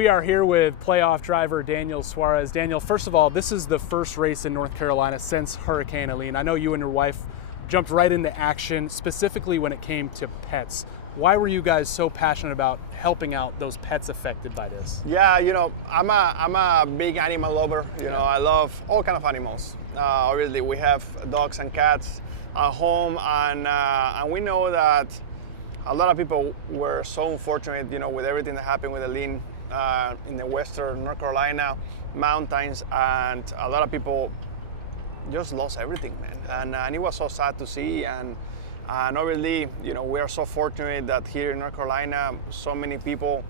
We are here with playoff driver Daniel Suárez. Daniel, first of all, this is the first race in North Carolina since Hurricane Helene. I know you and your wife jumped right into action, specifically when it came to pets. Why were you guys so passionate about helping out those pets affected by this? Yeah, I'm a big animal lover. I love all kind of animals. Obviously, we have dogs and cats at home, and we know that a lot of people were so unfortunate, with everything that happened with Helene in the western North Carolina mountains, and a lot of people just lost everything, man. And it was so sad to see. And obviously, we are so fortunate that here in North Carolina, so many people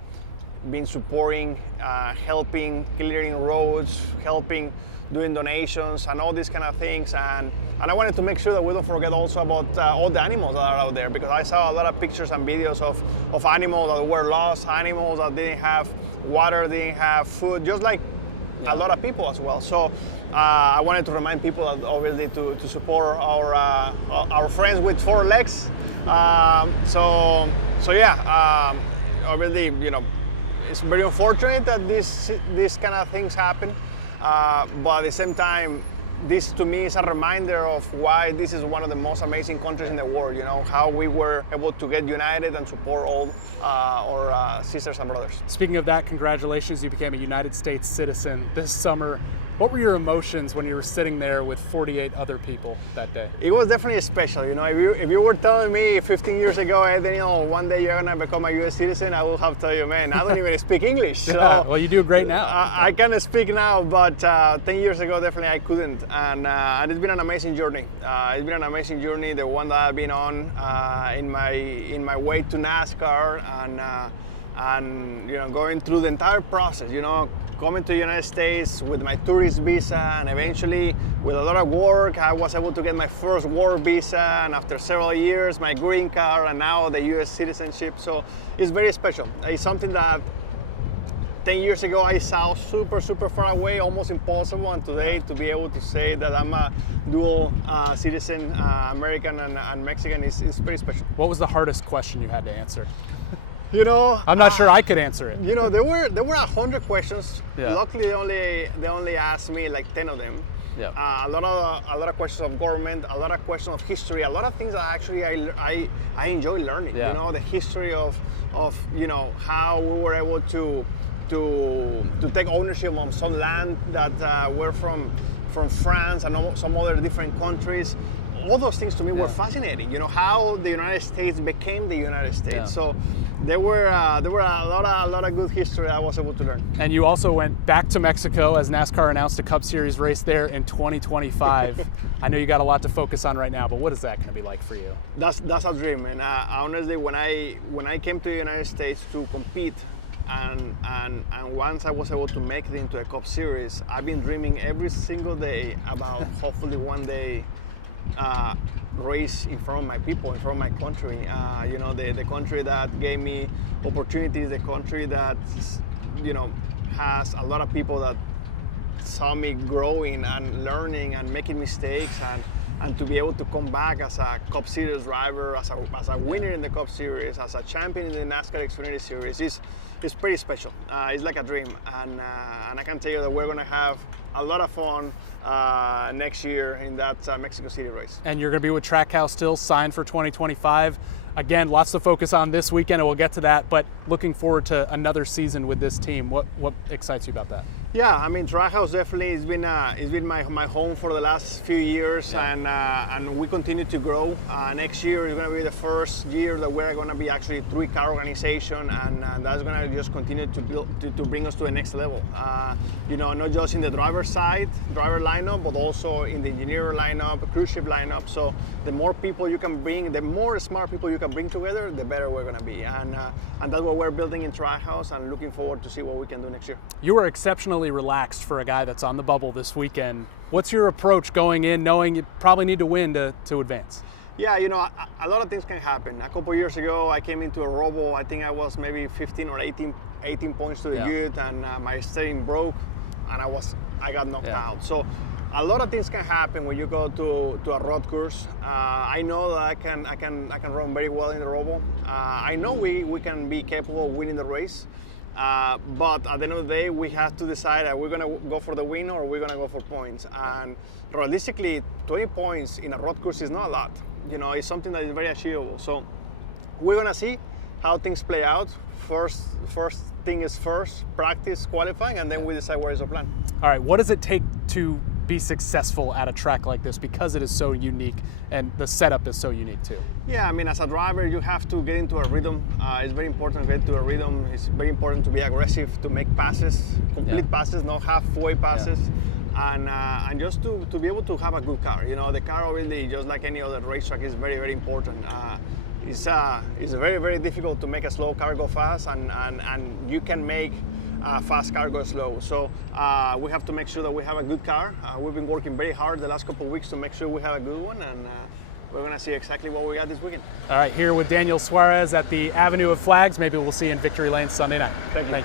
been supporting, helping, clearing roads, helping, doing donations, and all these kind of things. And I wanted to make sure that we don't forget also about all the animals that are out there, because I saw a lot of pictures and videos of animals that were lost, animals that didn't have water, didn't have food, just like a lot of people as well. So I wanted to remind people that obviously to support our friends with 4 legs. So yeah, obviously, it's very unfortunate that these kind of things happen. But at the same time, this to me is a reminder of why this is one of the most amazing countries in the world. How we were able to get united and support all our sisters and brothers. Speaking of that, congratulations, you became a United States citizen this summer. What were your emotions when you were sitting there with 48 other people that day? It was definitely special. If you were telling me 15 years ago, hey, Daniel, one day you're gonna become a U.S. citizen, I would have told you, man, I don't even speak English. So well, you do great now. I can speak now, but 10 years ago, definitely I couldn't. And it's been an amazing journey. It's been an amazing journey, the one that I've been on in my way to NASCAR, and going through the entire process. Coming to the United States with my tourist visa, and eventually with a lot of work, I was able to get my first work visa, and after several years, my green card, and now the U.S. citizenship. So it's very special. It's something that 10 years ago I saw super far away, almost impossible, and today to be able to say that I'm a dual citizen, American and Mexican, is pretty special. What was the hardest question you had to answer? I'm not sure I could answer it. There were 100 questions. Yeah. Luckily, they only asked me like 10 of them. Yeah. A lot of questions of government, a lot of questions of history, a lot of things that actually I enjoy learning. Yeah. The history of how we were able to take ownership of some land that were from France and some other different countries. All those things to me were fascinating. How the United States became the United States. Yeah. So there were a lot of good history I was able to learn. And you also went back to Mexico as NASCAR announced a Cup Series race there in 2025. I know you got a lot to focus on right now, but what is that going to be like for you? That's a dream, and honestly, when I came to the United States to compete, and once I was able to make it into a Cup Series, I've been dreaming every single day about hopefully one day race in front of my people, in front of my country. The country that gave me opportunities, the country that has a lot of people that saw me growing and learning and making mistakes, and to be able to come back as a Cup Series driver, as a winner in the Cup Series, as a champion in the NASCAR Xfinity Series is pretty special. It's like a dream, and I can tell you that we're going to have a lot of fun next year in that Mexico City race. And you're going to be with Trackhouse still, signed for 2025. Again, lots to focus on this weekend, and we'll get to that, but looking forward to another season with this team. What excites you about that? Yeah, I mean, Trackhouse definitely has been my home for the last few years, and we continue to grow. Next year is going to be the first year that we're going to be actually a 3-car organization, and that's going to just continue to bring us to the next level. Not just in the driver lineup, but also in the engineer lineup, cruise ship lineup. So the more people you can bring, the more smart people you can bring together, the better we're going to be. And that's what we're building in Trackhouse, and looking forward to see what we can do next year. You were exceptionally relaxed for a guy that's on the bubble this weekend. What's your approach going in, knowing you probably need to win to advance? Yeah, a lot of things can happen. A couple years ago, I came into a ROVAL. I think I was maybe 15 or 18 points to the good, and my steering broke, and I got knocked out. So a lot of things can happen when you go to a road course. I know that I can run very well in the ROVAL. I know we can be capable of winning the race. But at the end of the day, we have to decide are we going to go for the win or we're going to go for points. And realistically, 20 points in a road course is not a lot. You know, it's something that is very achievable. So we're going to see how things play out. First thing is first, practice, qualifying, and then we decide what is our plan. All right, what does it take to be successful at a track like this because it is so unique and the setup is so unique too? Yeah, I mean, as a driver, you have to get into a rhythm. It's very important to get into a rhythm. It's very important to be aggressive, to make passes, complete passes, not halfway passes, and just to be able to have a good car. You know, the car really, just like any other racetrack, is very, very important. It's very, very difficult to make a slow car go fast, and you can make a fast car go slow. So we have to make sure that we have a good car. We've been working very hard the last couple of weeks to make sure we have a good one, and we're going to see exactly what we got this weekend. All right, here with Daniel Suárez at the Avenue of Flags. Maybe we'll see you in Victory Lane Sunday night. Thank you.